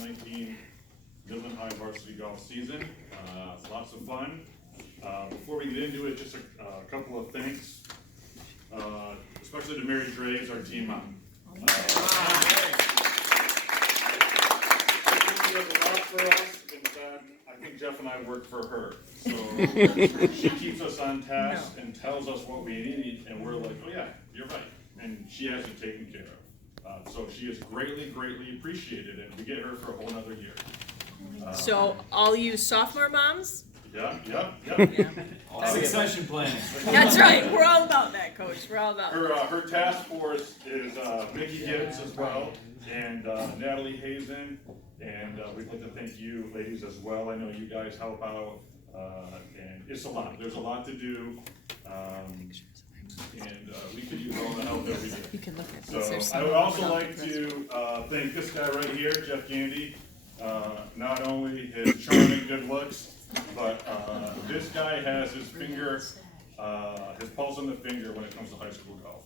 2019 Midland High Varsity Golf season. It's lots of fun. Before we get into it, just a couple of thanks, especially to Mary Draves, our team mom. She does a lot for us. In fact, I think Jeff and I work for her. So she keeps us on task and tells us what we need, and we're like, oh yeah, you're right. And she has it taken care of. So she is greatly, greatly appreciated, and we get her for a whole nother year. So all you sophomore moms? Yeah. Succession planning. That's right. We're all about that, Coach. We're all about that. Her task force is Mickey Gibbs as well, and Natalie Hazen, and we'd like to thank you ladies as well. I know you guys help out, and it's a lot. There's a lot to do, and we could use all the help that we get. You can look at this. So I would also like to thank this guy right here, Jeff Gandy. Not only his charming good looks, but this guy has his finger, his pulse on the finger when it comes to high school golf.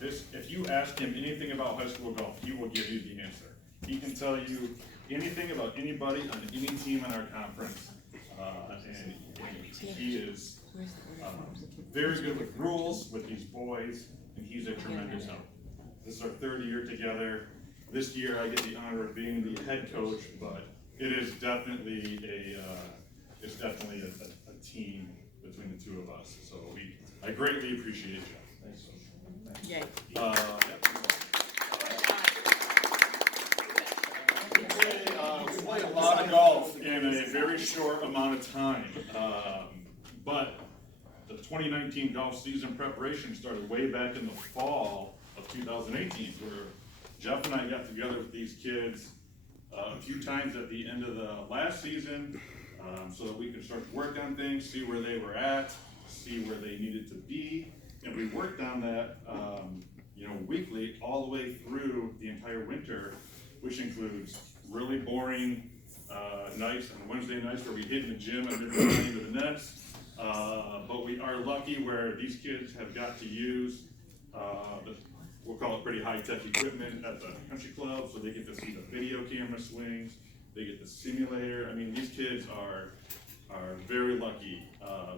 If you ask him anything about high school golf, he will give you the answer. He can tell you anything about anybody on any team in our conference, and he is very good with rules with these boys, and he's a tremendous help. This is our third year together. This year I get the honor of being the head coach, but it is definitely a team between the two of us. So I greatly appreciate it, Jeff. Thanks. Yay. We played a lot of golf in a very short amount of time, but the 2019 golf season preparation started way back in the fall of 2018, where Jeff and I got together with these kids a few times at the end of the last season, so that we could start to work on things, see where they were at, see where they needed to be, and we worked on that weekly all the way through the entire winter, which includes really boring nights on Wednesday nights where we hit in the gym and then running into the nets, but we are lucky where these kids have got to use we'll call it pretty high-tech equipment at the country club, so they get to see the video camera swings, they get the simulator. I mean, these kids are very lucky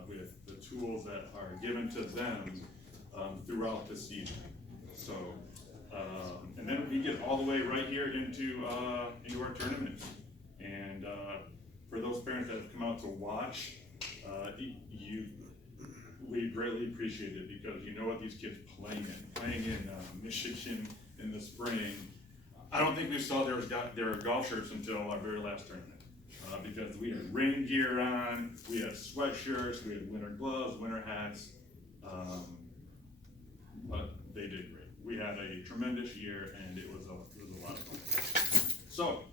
with the tools that are given to them throughout the season. So, and then we get all the way right here into our tournaments. And for those parents that have come out to watch, we greatly appreciate it, because you know what these kids playing in Michigan in the spring. I don't think we saw their golf shirts until our very last tournament, because we had rain gear on, we had sweatshirts, we had winter gloves, winter hats, but they did great. We had a tremendous year, and it was a lot of fun. So,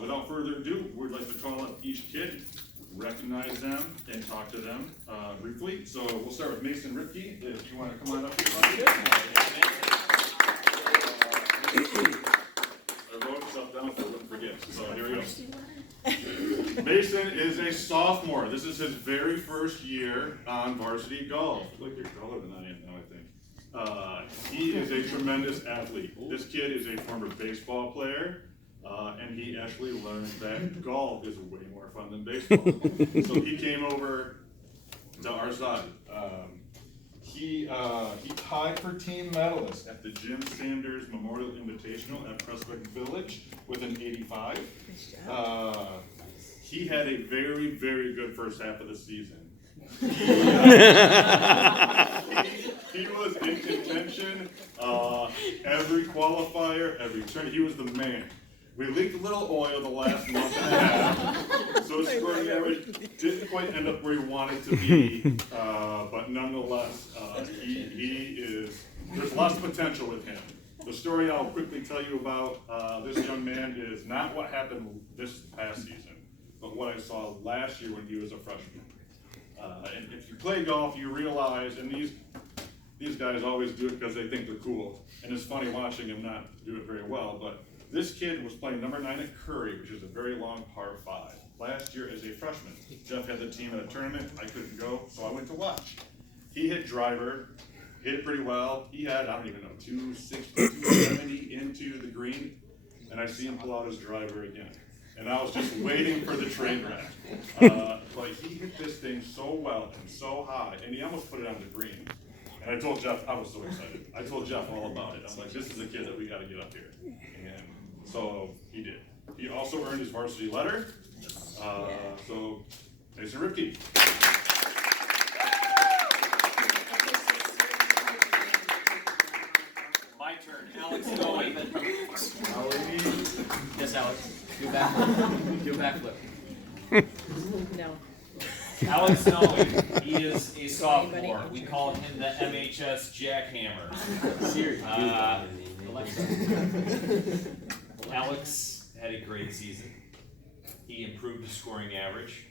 without further ado, we'd like to call up each kid, recognize them, and talk to them briefly. So we'll start with Mason Ripke, if you want to come on up here, buddy. I wrote stuff down so I wouldn't forget, so here we go. Mason is a sophomore. This is his very first year on varsity golf. You look, you're taller than I am now, I think. He is a tremendous athlete. This kid is a former baseball player. And he actually learned that golf is way more fun than baseball. So he came over to our side. He tied for team medalist at the Jim Sanders Memorial Invitational at Prestwick Village with an 85. He had a very, very good first half of the season. He was in contention every qualifier, every turn. He was the man. We leaked a little oil the last month and a half, so his scoring average didn't quite end up where he wanted to be, but nonetheless, there's lots of potential with him. The story I'll quickly tell you about this young man is not what happened this past season, but what I saw last year when he was a freshman. And if you play golf, you realize, and these guys always do it because they think they're cool, and it's funny watching him not do it very well, but this kid was playing number 9 at Curry, which is a very long par 5. Last year as a freshman, Jeff had the team at a tournament. I couldn't go, so I went to watch. He hit driver, hit it pretty well. He had, I don't even know, 260, 270 into the green. and I see him pull out his driver again. And I was just waiting for the train wreck. But he hit this thing so well and so high, and he almost put it on the green. And I told Jeff, I was so excited. I told Jeff all about it. I'm like, this is a kid that we gotta get up here. And so he did. He also earned his varsity letter. So, Mason Ripke. My turn. Alex Noe. Yes, Alex. Do a backflip. Do a backflip. No. Alex Noe. He is a sophomore. We call him the MHS jackhammer. Alex had a great season. He improved his scoring average.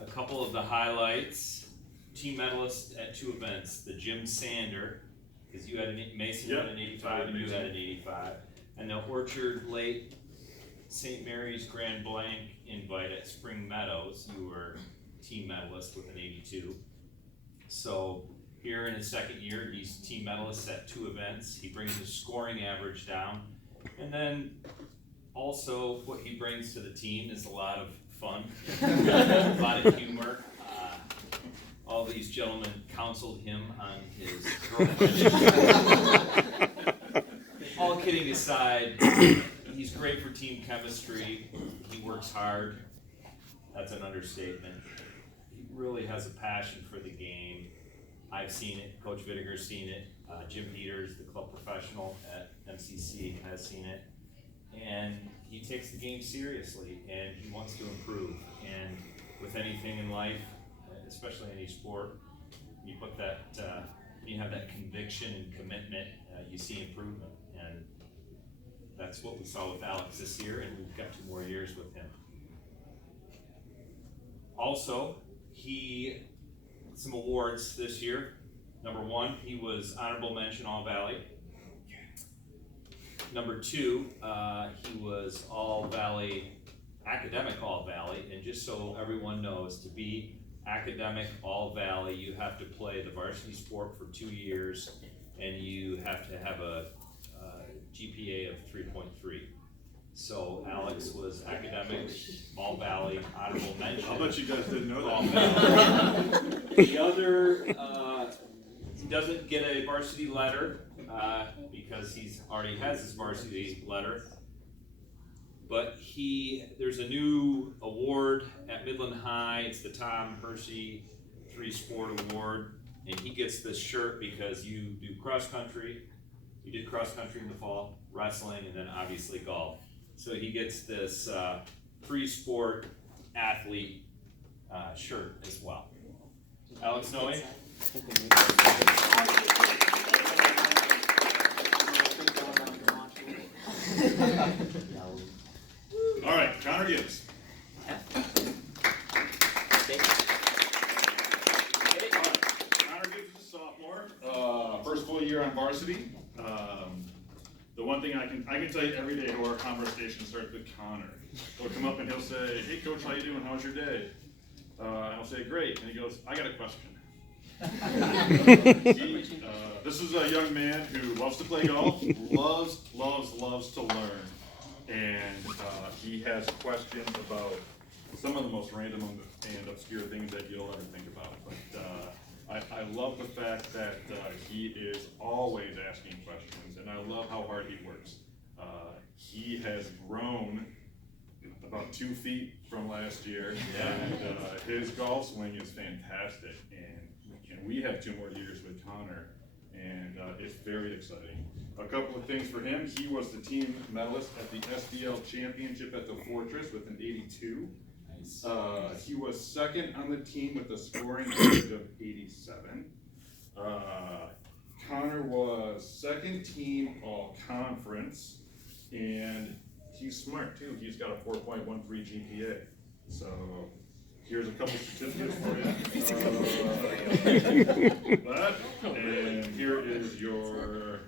A couple of the highlights: team medalist at 2 events. The Jim Sander, because you had Mason had an 85 and you had an 85, and the Orchard Lake St. Mary's Grand Blanc invite at Spring Meadows. You were team medalist with an 82. So here in his second year, he's team medalist at 2 events. He brings his scoring average down, and then also what he brings to the team is a lot of fun, a lot of humor. All these gentlemen counseled him on his girlfriend. All kidding aside, he's great for team chemistry. He works hard. That's an understatement. He really has a passion for the game. I've seen it. Coach Vittiger's seen it. Jim Peters, the club professional at MCC, has seen it. And he takes the game seriously, and he wants to improve. And with anything in life, especially any sport, you put that, you have that conviction and commitment, you see improvement. And that's what we saw with Alex this year, and we've got 2 more years with him. Also, some awards this year. Number 1, he was honorable mention All-Valley. Number 2, he was All-Valley, academic All-Valley, and just so everyone knows, to be academic All-Valley, you have to play the varsity sport for 2 years, and you have to have a GPA of 3.3. So Alex was academic All-Valley, honorable mention. I'll bet you guys didn't know that. All-Valley. The other, he doesn't get a varsity letter because he's already has his varsity letter. But there's a new award at Midland High. It's the Tom Hershey 3-Sport Award, and he gets this shirt because you do cross country. You did cross country in the fall, wrestling, and then obviously golf. So he gets this 3-sport athlete shirt as well. Alex Noe. All right, Connor Gibbs. Connor Gibbs is a sophomore, first full year on varsity. The one thing I can tell you every day how our conversation starts with Connor. He'll come up and he'll say, "Hey coach, how you doing? How's your day?" And I'll say, "Great." And he goes, "I got a question." This is a young man who loves to play golf, loves to learn. And he has questions about some of the most random and obscure things that you'll ever think about. But I love the fact that he is always asking questions, and I love how hard he works. He has grown about 2 feet from last year, and his golf swing is fantastic. And we have 2 more years with Connor, and it's very exciting. A couple of things for him: he was the team medalist at the SDL Championship at the Fortress with an 82. Nice. He was second on the team with a scoring average of 87. Connor was second team all conference, and he's smart too. He's got a 4.13 GPA. So here's a couple statistics for you. And here is your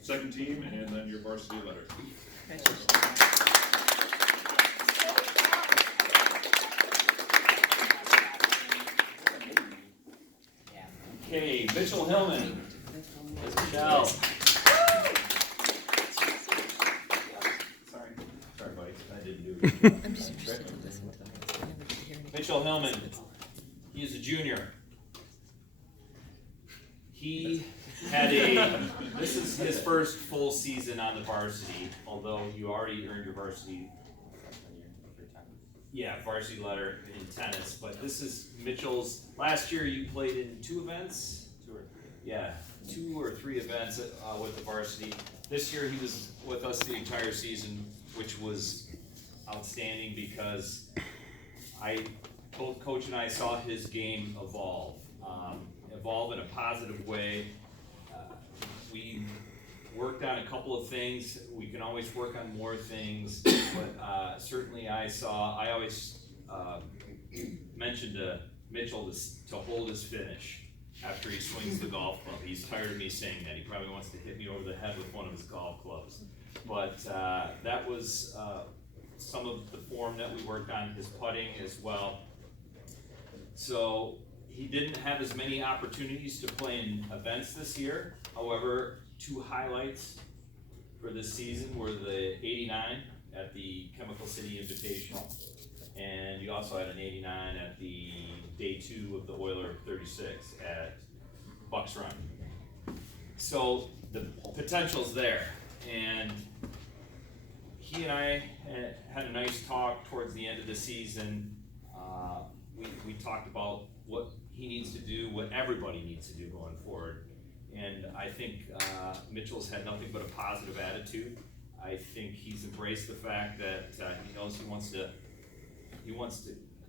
second team, and then your varsity letter. Okay, Mitchell Hillman. Michelle. I'm just interested to listen to this. I never get to hear anything. Mitchell Hillman, he's a junior. He had this is his first full season on the varsity, although you already earned your varsity letter in tennis, but this is Mitchell's, last year you played in 2 events? 2 or 3. Yeah, 2 or 3 events with the varsity. This year he was with us the entire season, which was outstanding because both Coach and I saw his game evolve in a positive way. We worked on a couple of things. We can always work on more things, but certainly I always mentioned to Mitchell to hold his finish after he swings the golf club. He's tired of me saying that. He probably wants to hit me over the head with one of his golf clubs. But that was some of the form that we worked on, his putting as well. So he didn't have as many opportunities to play in events this year. However, 2 highlights for this season were the 89 at the Chemical City Invitational, and you also had an 89 at the day 2 of the Oiler 36 at Bucks Run. So the potential's there, and he and I had a nice talk towards the end of the season. We talked about what he needs to do, what everybody needs to do going forward. And I think Mitchell's had nothing but a positive attitude. I think he's embraced the fact that he knows he wants to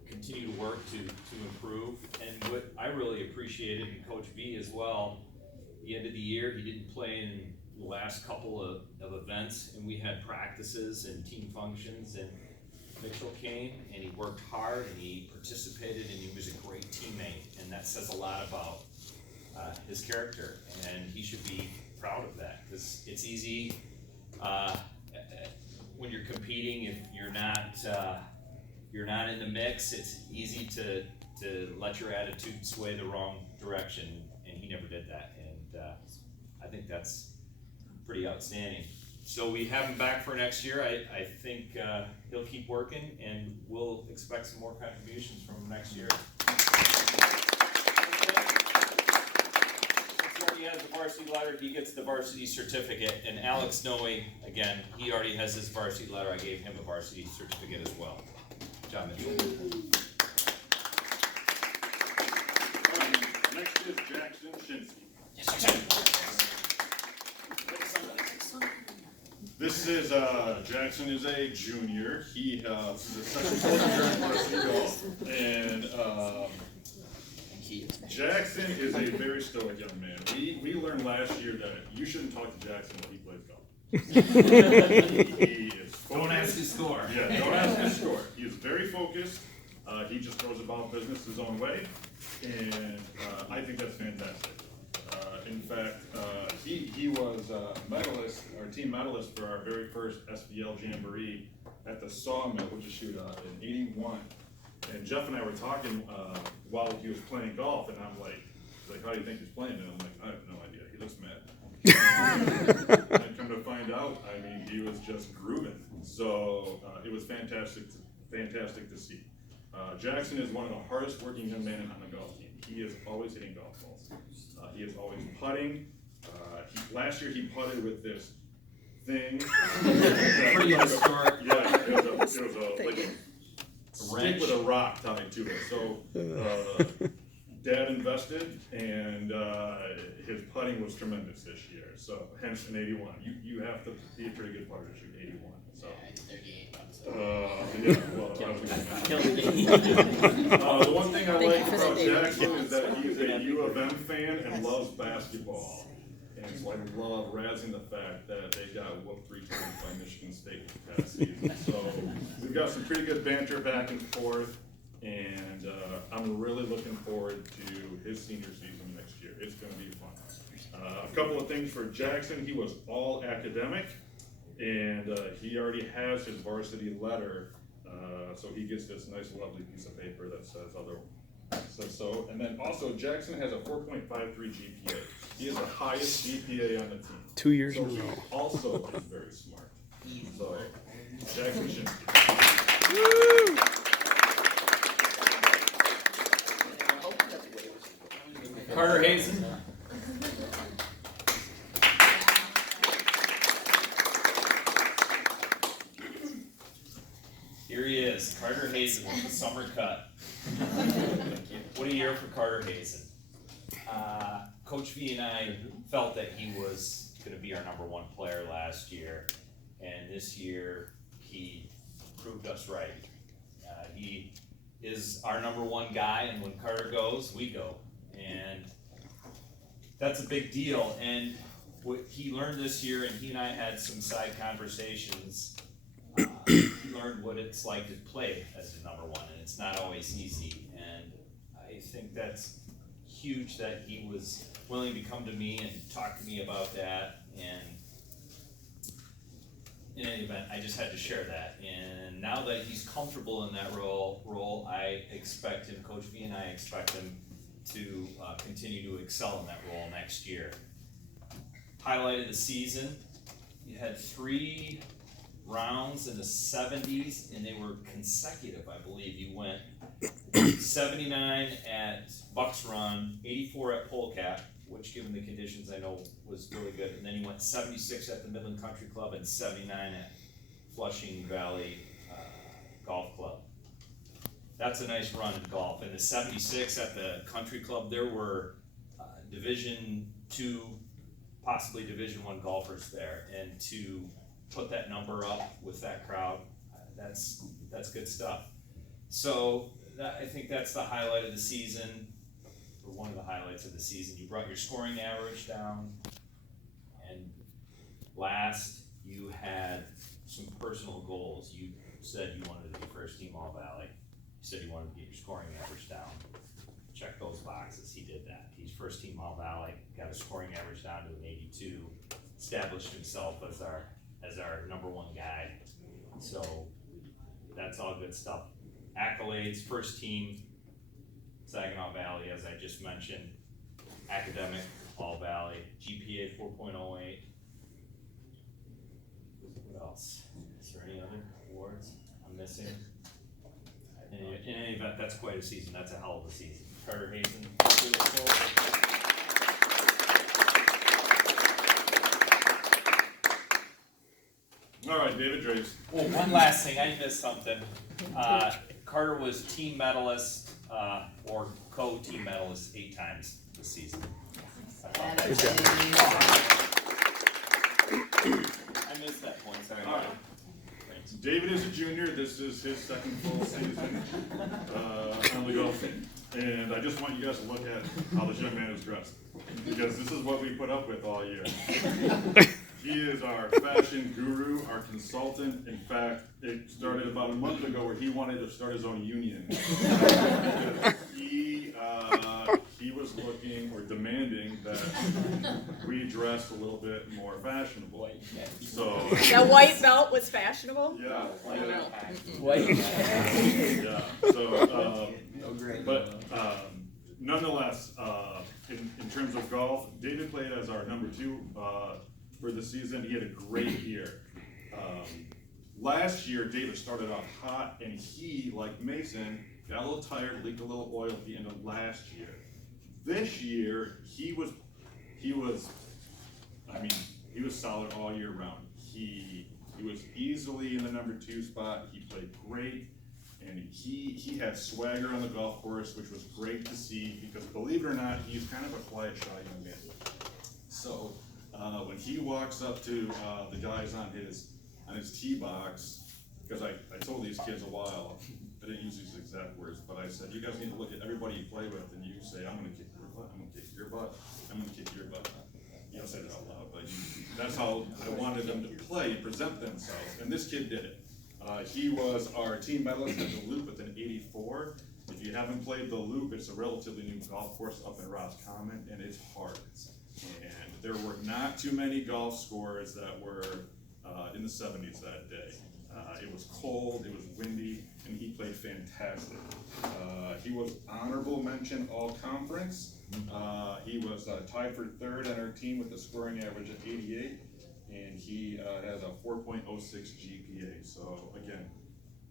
continue to work to improve. And what I really appreciated in Coach B as well, the end of the year, he didn't play in the last couple of events, and we had practices and team functions, and Mitchell came and he worked hard and he participated and he was a great teammate, and that says a lot about his character, and he should be proud of that, because it's easy when you're competing, if you're not in the mix, it's easy to let your attitude sway the wrong direction, and he never did that, and I think that's pretty outstanding. So we have him back for next year. I think he'll keep working, and we'll expect some more contributions from him next year. He has the varsity letter, he gets the varsity certificate, and Alex Noe, again, he already has his varsity letter. I gave him a varsity certificate as well. Good job, Mitchell. Next is Jackson Shinsky. This is Jackson is a junior. He is a second year in varsity golf, and Jackson is a very stoic young man. We learned last year that you shouldn't talk to Jackson when he plays golf. He is focused. Don't ask his score. Yeah, don't ask his score. He is very focused. He just goes about business his own way, and I think that's fantastic. In fact, he was medalist, our team medalist for our very first SVL Jamboree at the Sawmill, which is in '81. And Jeff and I were talking while he was playing golf, and I'm like, how do you think he's playing? And I'm like, I have no idea. He looks mad. And come to find out, I mean, he was just grooving. So it was fantastic to see. Jackson is one of the hardest working young men on the golf team. He is always hitting golf balls. He is always putting. Last year he putted with this thing. Pretty historic. Yeah, it was like a stick with a rock tied to it. So Dad invested, and his putting was tremendous this year. So hence an 81. You have to be a pretty good putter to shoot 81. So. Yeah, well, the one thing I like about Jackson is that he's a U of M fan and loves basketball. And so I love razzing the fact that they got whooped 3 times by Michigan State this past season. So we've got some pretty good banter back and forth, and I'm really looking forward to his senior season next year. It's going to be fun. A couple of things for Jackson. He was all academic, and he already has his varsity letter, so he gets this nice lovely piece of paper that says so. And then also Jackson has a 4.53 GPA. He is the highest GPA on the team. 2 years so in a row. he also is very smart. So Jackson Shinsky. Here he is, Carter Hazen with the summer cut. What a year for Carter Hazen. Coach V and I felt that he was gonna be our number one player last year, and this year he proved us right. He is our number one guy, and when Carter goes, we go. And that's a big deal. And what he learned this year, and he and I had some side conversations, he learned what it's like to play as the number one, and it's not always easy. And I think that's huge that he was willing to come to me and talk to me about that. And in any event, I just had to share that. And now that he's comfortable in that role, I expect him, Coach V and I expect him to continue to excel in that role next year. Highlight of the season, you had 3 rounds in the 70s, and they were consecutive, I believe. You went 79 at Bucks Run, 84 at Polecat, which given the conditions I know was really good, and then you went 76 at the Midland Country Club and 79 at Flushing Valley Golf Club. That's a nice run in golf. And the 76 at the Country Club, there were Division II, possibly Division I golfers there, and to put that number up with that crowd, that's good stuff. So I think that's the highlight of the season, or one of the highlights of the season. You brought your scoring average down, and last you had some personal goals. You said you wanted to be first team All-Valley. You said you wanted to get your scoring average down. Check those boxes. He did that. He's first team All-Valley, got his scoring average down to an 82, established himself as our number one guy. So that's all good stuff. Accolades, first team Saginaw Valley, as I just mentioned, academic All-Valley, GPA 4.08. What else? Is there any other awards I'm missing? In any event, that's quite a season. That's a hell of a season. Carter Hazen. All right, David Drapes. Well, one last thing, I missed something. Carter was team medalist or co-team medalist 8 times this season. I missed that point, sorry. All right. David is a junior. This is his second full season on the golf team. And I just want you guys to look at how this young man is dressed, because this is what we put up with all year. He is our fashion guru, our consultant. In fact, it started about a month ago where he wanted to start his own union. He was looking or demanding that we dress a little bit more fashionable. So That white belt was fashionable? yeah, Yeah. So, but nonetheless, in terms of golf, David played as our number 2 for the season. He had a great year. Last year, David started off hot, and he, like Mason, got a little tired, leaked a little oil at the end of last year. This year, he was solid all year round. He was easily in the number 2 spot. He played great, and he had swagger on the golf course, which was great to see, because believe it or not, he's kind of a quiet, shy young man. So when he walks up to the guys on his tee box, because I told these kids a while, I didn't use these exact words, but I said, you guys need to look at everybody you play with, and you say, I'm gonna kick your butt, I'm gonna kick your butt, I'm gonna kick your butt. You don't say it out loud, but that's how I wanted them to play and present themselves, and this kid did it. He was our team medalist at the Loop with an 84. If you haven't played the Loop, it's a relatively new golf course up in Roscommon, and it's hard. And there were not too many golf scores that were in the 70s that day. It was cold, it was windy, and he played fantastic. He was honorable mention all conference. He was tied for 3rd on our team with a scoring average of 88, and he has a 4.06 GPA. So again,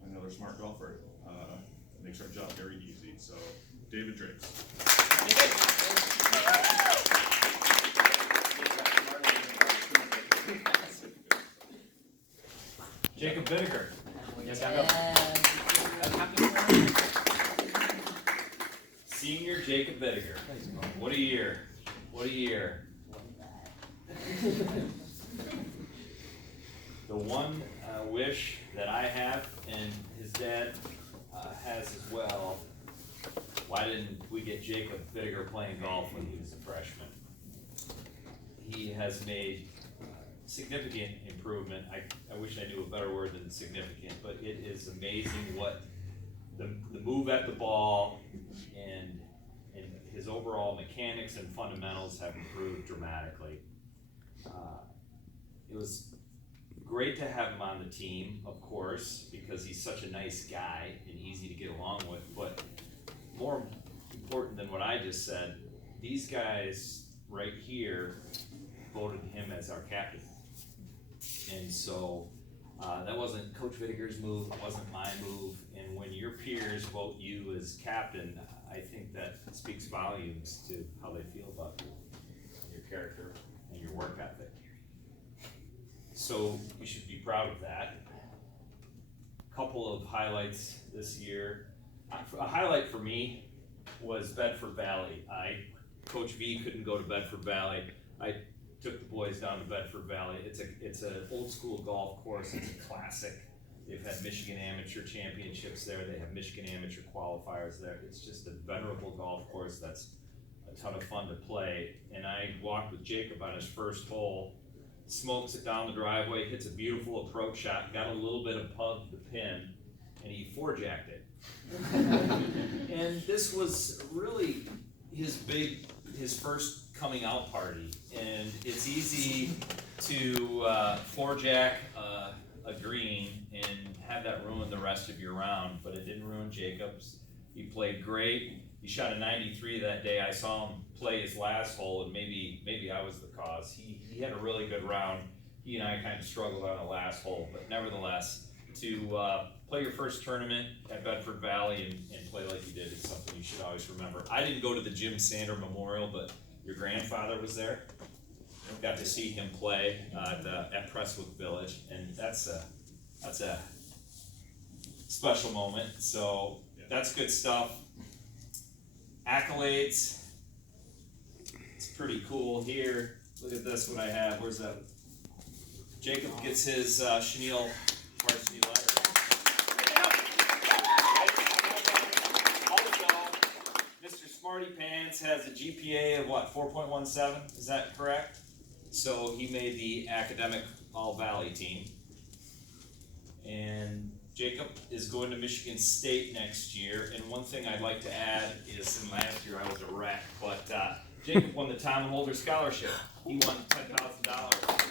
another smart golfer. Makes our job very easy. So David Drapes. Jacob Bittiger. Yes, I know. Senior Jacob Bittiger. What a year. What a year. The one wish that I have, and his dad has as well, why didn't we get Jacob Bittiger playing golf when he was a freshman? He has made significant improvement. I wish I knew a better word than significant, but it is amazing what the move at the ball and his overall mechanics and fundamentals have improved dramatically. It was great to have him on the team, of course, because he's such a nice guy and easy to get along with, but more important than what I just said, these guys right here voted him as our captain. And so that wasn't Coach Whittaker's move, it wasn't my move, and when your peers vote you as captain, I think that speaks volumes to how they feel about you, your character, and your work ethic. So you should be proud of that. Couple of highlights this year. A highlight for me was Bedford Valley. Coach V couldn't go to Bedford Valley. I took the boys down to Bedford Valley. It's an old school golf course. It's a classic. They've had Michigan Amateur Championships there. They have Michigan Amateur qualifiers there. It's just a venerable golf course that's a ton of fun to play. And I walked with Jacob on his first hole, smokes it down the driveway, hits a beautiful approach shot, got a little bit of pug to the pin, and he four-jacked it. And this was really his first coming out party, and it's easy to four-jack a green and have that ruin the rest of your round, but it didn't ruin Jacob's. He played great. He shot a 93 that day. I saw him play his last hole, and maybe I was the cause. He had a really good round. He and I kind of struggled on the last hole, but nevertheless, to play your first tournament at Bedford Valley and play like you did is something you should always remember. I didn't go to the Jim Sander Memorial, but your grandfather was there. Got to see him play at Prestwick Village, and that's a special moment. So that's good stuff. Accolades. It's pretty cool here. Look at this, what I have. Where's that? Jacob gets his chenille varsity letter. Mr. Smarty Pants has a GPA of what, 4.17? Is that correct? So he made the academic All-Valley team. And Jacob is going to Michigan State next year. And one thing I'd like to add is, in last year I was a wreck, but Jacob won the Tom Holder Scholarship. He won $10,000.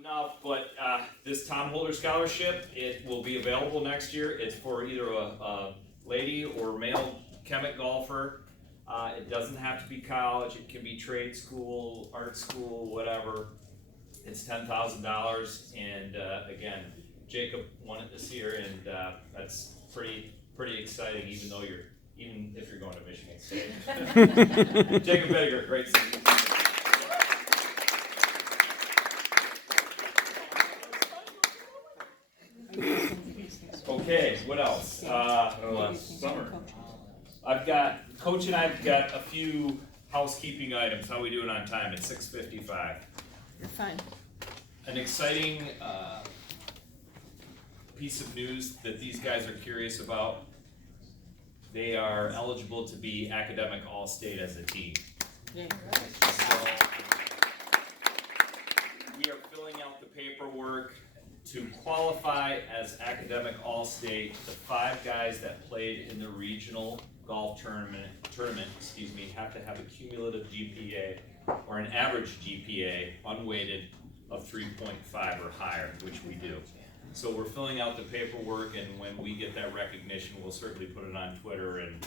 Enough, but this Tom Holder Scholarship, it will be available next year. It's for either a lady or male chemic golfer. It doesn't have to be college. It can be trade school, art school, whatever. It's $10,000, and again, Jacob won it this year, and that's pretty exciting. Even if you're going to Michigan State. Jacob Bittiger, great season. Okay, what else? Summer. Coach and I've got a few housekeeping items. How are we doing on time? It's 6:55. You're fine. An exciting piece of news that these guys are curious about. They are eligible to be academic all-state as a team. Yeah. So, we are filling out the paperwork. To qualify as academic all-state, the 5 guys that played in the regional golf tournament, have to have a cumulative GPA or an average GPA unweighted of 3.5 or higher, which we do. So we're filling out the paperwork, and when we get that recognition, we'll certainly put it on Twitter and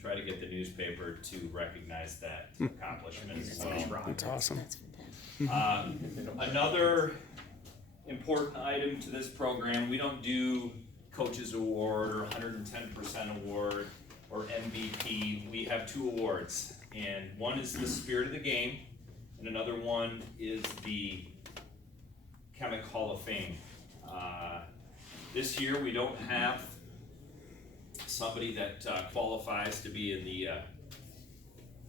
try to get the newspaper to recognize that accomplishment as well. That's awesome. That's fantastic. Another important item to this program, we don't do Coaches Award or 110% Award or MVP. We have 2 awards, and one is the Spirit of the Game, And another one is the Chemic Hall of Fame. This year we don't have somebody that qualifies to be in the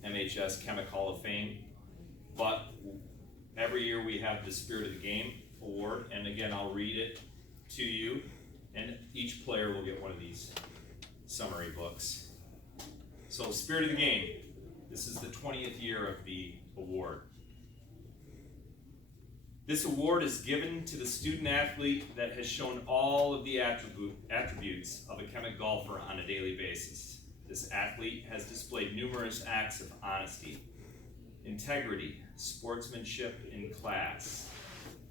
MHS Chemic Hall of Fame, but every year we have the Spirit of the Game award, and again, I'll read it to you, and each player will get one of these summary books. So, Spirit of the Game, this is the 20th year of the award. This award is given to the student athlete that has shown all of the attributes of a chemic golfer on a daily basis. This athlete has displayed numerous acts of honesty, integrity, sportsmanship, and class.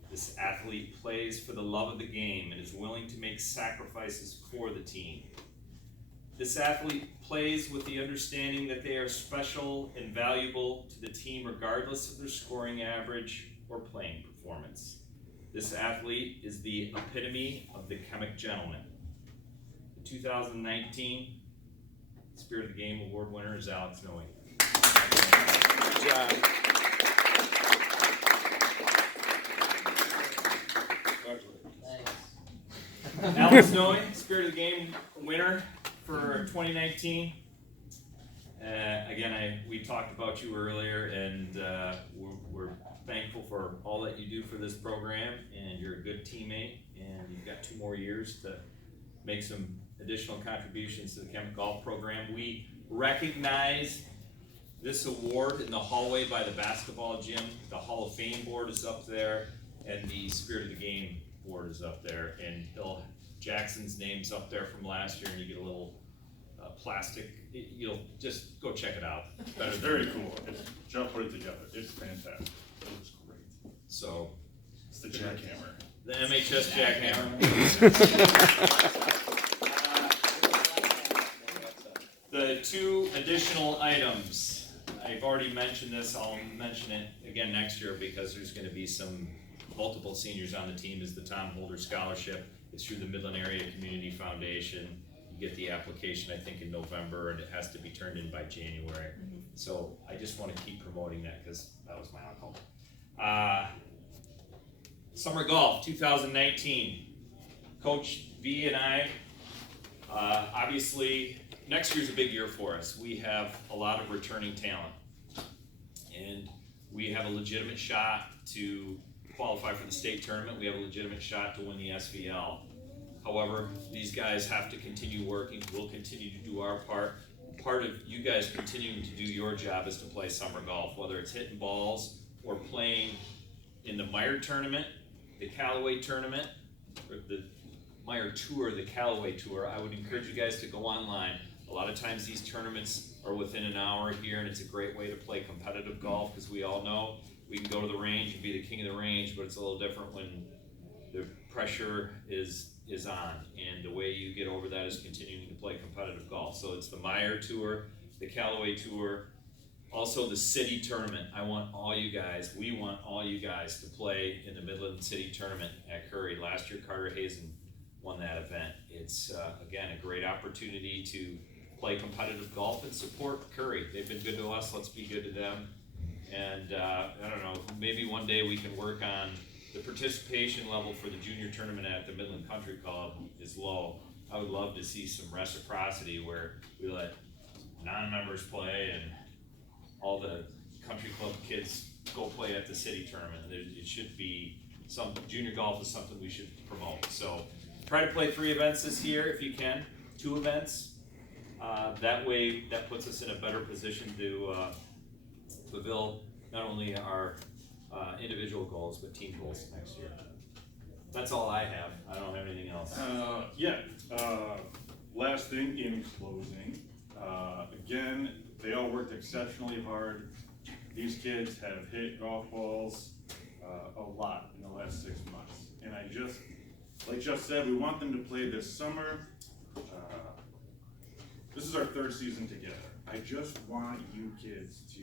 This athlete plays for the love of the game and is willing to make sacrifices for the team. This athlete plays with the understanding that they are special and valuable to the team regardless of their scoring average or playing performance. This athlete is the epitome of the chemic gentleman. The 2019 Spirit of the Game Award winner is Alex Noe. Good job. Alex Noe, Spirit of the Game winner for 2019. Again, we talked about you earlier, and we're thankful for all that you do for this program, and you're a good teammate, and you've got 2 more years to make some additional contributions to the Chemic Golf program. We recognize this award in the hallway by the basketball gym. The Hall of Fame board is up there, and the Spirit of the Game board is up there, and Jackson's name's up there from last year, and you get a little plastic. You'll just go check it out. It's very cool. Jeff put it together. It's fantastic. It looks great. So, It's the jackhammer. the MHS jackhammer. The 2 additional items. I've already mentioned this. I'll mention it again next year because there's going to be some multiple seniors on the team. Is the Tom Holder Scholarship. It's through the Midland Area Community Foundation. You get the application, I think, in November, and it has to be turned in by January. So I just want to keep promoting that because that was my uncle. Summer Golf 2019. Coach B and I, obviously, next year's a big year for us. We have a lot of returning talent, and we have a legitimate shot to qualify for the state tournament. We have a legitimate shot to win the SVL. However, these guys have to continue working. We'll continue to do our part. Part of you guys continuing to do your job is to play summer golf, whether it's hitting balls or playing in the Meyer tournament, the Callaway tournament, or the Meyer Tour, the Callaway Tour. I would encourage you guys to go online. A lot of times these tournaments are within an hour here, and it's a great way to play competitive golf because we all know we can go to the range and be the king of the range, but it's a little different when the pressure is on, and the way you get over that is continuing to play competitive golf. So it's the Meyer Tour, the Callaway Tour, also the City Tournament. We want all you guys to play in the Midland City Tournament at Curry. Last year, Carter Hazen won that event. It's, again, a great opportunity to play competitive golf and support Curry. They've been good to us, let's be good to them. And I don't know, maybe one day we can work on the participation level for the junior tournament at the Midland Country Club is low. I would love to see some reciprocity where we let non-members play and all the country club kids go play at the city tournament. It should be junior golf is something we should promote. So try to play 3 events this year if you can, 2 events. That way, that puts us in a better position to fulfill not only our individual goals, but team goals next year. That's all I have. I don't have anything else. Last thing in closing. Again, they all worked exceptionally hard. These kids have hit golf balls a lot in the last 6 months. And like Jeff said, we want them to play this summer. This is our 3rd season together. I just want you kids to,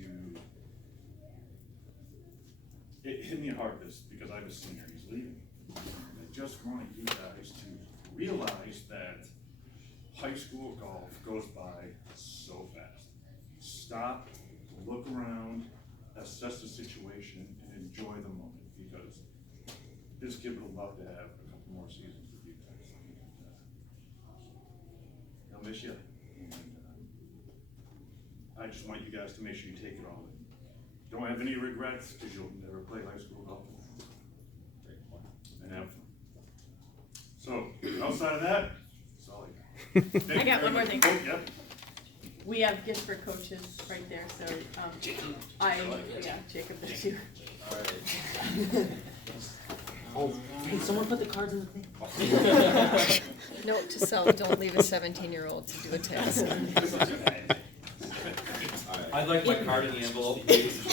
it hit me hard because I was a senior, he's leaving. I just want you guys to realize that high school golf goes by so fast. Stop, look around, assess the situation and enjoy the moment, because this kid would love to have a couple more seasons with you guys. He'll miss you. And, I just want you guys to make sure you take it all in. Don't have any regrets, because you'll never play high school golf again. And have fun. So, outside of that, that's all I got. I got one more thing. Oh, yep. We have gifts for coaches right there, so, Jacob, that's you. Oh, hey, someone put the cards in the thing. Note to self, don't leave a 17-year-old to do a task. I'd like my card in the envelope, please.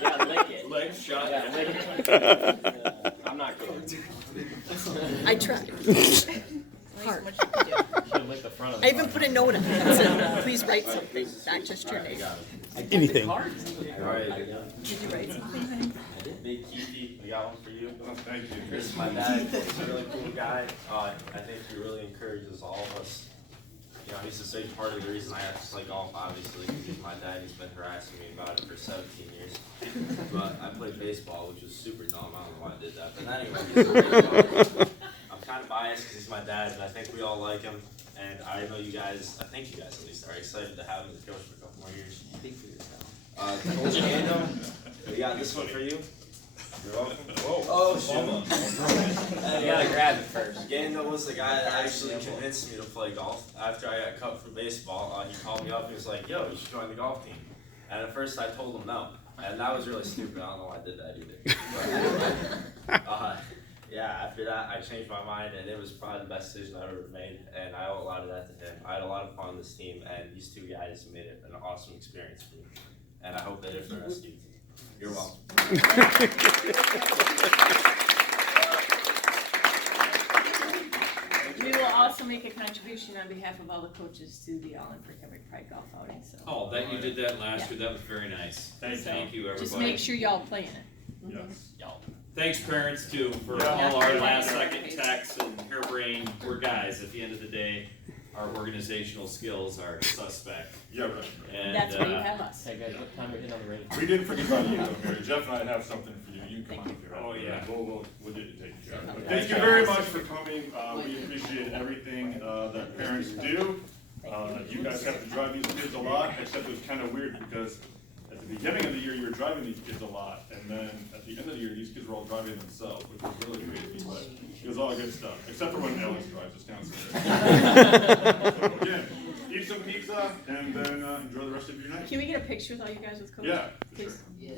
Yeah, lick it. Legs shut. Yeah, lick it. I'm not good. I tried. Hard. You should lick the front of I even put a note on it that said, please write something, not just your name. Anything. Alright. Did you write something, honey? Big Keithy, I got one for you. Oh, thank you. This is my dad. He's a really cool guy. I think he really encourages all of us. You know, he's a big part of the reason I have to play golf, obviously. My dad, he's been harassing me about it for 17 years. But I played baseball, which was super dumb. I don't know why I did that. But anyway, I'm kind of biased because he's my dad, but I think we all like him. And I know you guys, I think you guys at least, are excited to have him as coach for a couple more years. Speak for yourself. Coach Gando, we got this one for you. You're welcome. Oh, You gotta grab it first. Gando was the guy that actually convinced me to play golf. After I got cut from baseball, he called me up and he was like, yo, you should join the golf team. And at first I told him no. And that was really stupid. I don't know why I did that either. Yeah, after that I changed my mind and it was probably the best decision I ever made. And I owe a lot of that to him. I had a lot of fun on this team and these two guys made it an awesome experience for me. And I hope they did for the rest of you. You're welcome. We will also make a contribution on behalf of all the coaches to the All-In for Covered Pride Golf Outing, so. Oh, that you did that last year, that was very nice. Thank you, everybody. Just make sure y'all play in it. Yes. Thanks parents too for Yeah. all our last second texts and harebrained, we're guys, at the end of the day, our organizational skills are suspect. Yeah, right. And, That's why you have us. Hey guys, what time are we hitting on the radio? We didn't forget about you, though, Mary. Jeff and I have something for you. You can come on here. Oh, yeah. We'll get you taken care of. Thank you very much for coming. We appreciate everything that parents do. You guys have to drive these kids a lot, except it was kind of weird because at the beginning of the year, you were driving these kids a lot, and then at the end of the year, these kids were all driving themselves, which was really crazy, but it was all good stuff, except for when Alex drives us downstairs. So again, eat some pizza, and then enjoy the rest of your night. Can we get a picture with all you guys with coaches? Yeah, for Please? sure.